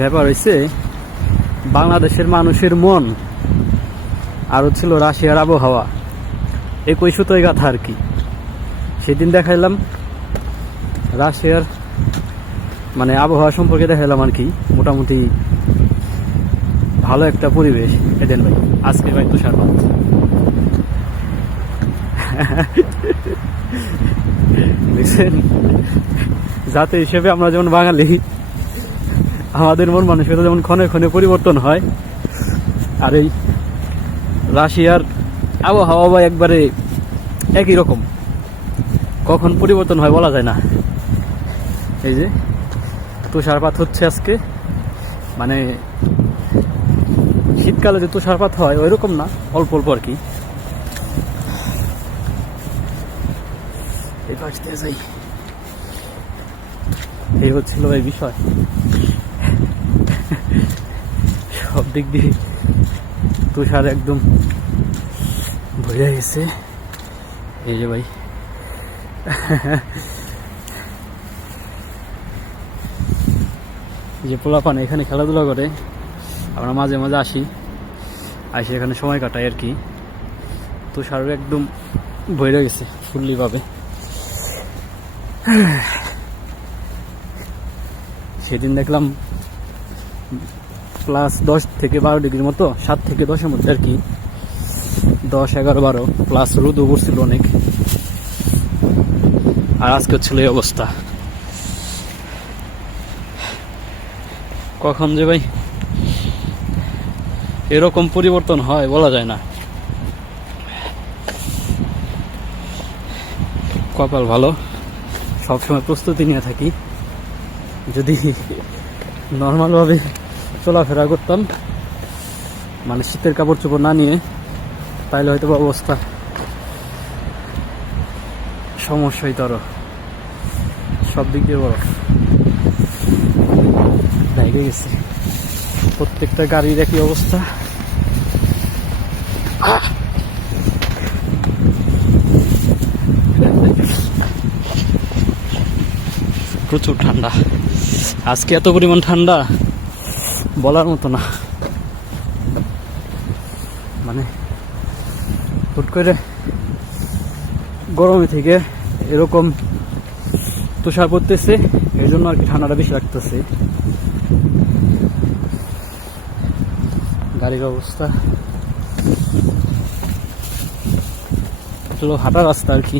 ব্যাপার হয়েছে, বাংলাদেশের মানুষের মন আর ছিল রাশিয়ার আবহাওয়া, একই সুতোয় গাথা আর কি। সেদিন দেখাইলাম রাশিয়ার মানে আবহাওয়া সম্পর্কে দেখাইলাম আর কি, মোটামুটি ভালো একটা পরিবেশ। এদেন ভাই আজকে ভাই তুষারপাত। বুঝছেন, জাতি হিসেবে আমরা যেমন বাঙালি, আমাদের মন মানসিকতা যেমন ক্ষণে ক্ষণে পরিবর্তন হয়, আর এই রাশিয়ার আবহাওয়া একবারে একই রকম, কখন পরিবর্তন হয় বলা যায় না। এই যে তুষারপাত হচ্ছে আজকে, মানে শীতকালে যে তুষারপাত হয় ওই রকম না, অল্প অল্প আর কি। এই পাশ দিয়ে যাই, এই হচ্ছিল এই বিষয়। সব দিক দিয়ে তুষার একদম ভরে গেছে। এই যে ভাই যে পোলাপান এখানে খেলাধুলা করে, আমরা মাঝে মাঝে আসি এখানে সময় কাটাই আর কি। তুষার একদম ভরে গেছে ফুললি ভাবে। সেদিন দেখলাম প্লাস 10 থেকে 12 ডিগ্রির মতো, 7 থেকে 10-এর মধ্যে আর কি, 10, 11, 12 প্লাস রোদও পড়ছিল অনেক। আর আজকে হচ্ছিল এই অবস্থা। কখন যে ভাই এরকম পরিবর্তন হয় বলা যায় না। কপাল ভালো, সবসময় প্রস্তুতি নিয়ে থাকি। যদি নর্মালভাবে চলাফেরা করতাম, মানে শীতের কাপড় চোপড় না নিয়ে, তাইলে হয়তো অবস্থা সমস্যা হইতো আরো। সব দিক দিয়ে বরফ ভেঙে গেছে, প্রত্যেকটা গাড়ির একই অবস্থা। প্রচুর ঠান্ডা আজকে, এত পরিমাণ ঠান্ডা বলার মতো না। মানে হুট করে গরমে থেকে এরকম তুষার পড়তেছে, এই জন্য আর কি ঠান্ডাটা বেশি লাগতেছে। গাড়ির অবস্থা চলো হাঁটার রাস্তা আর কি,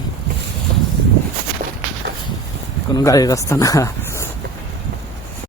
কোনো গাড়ির রাস্তা না।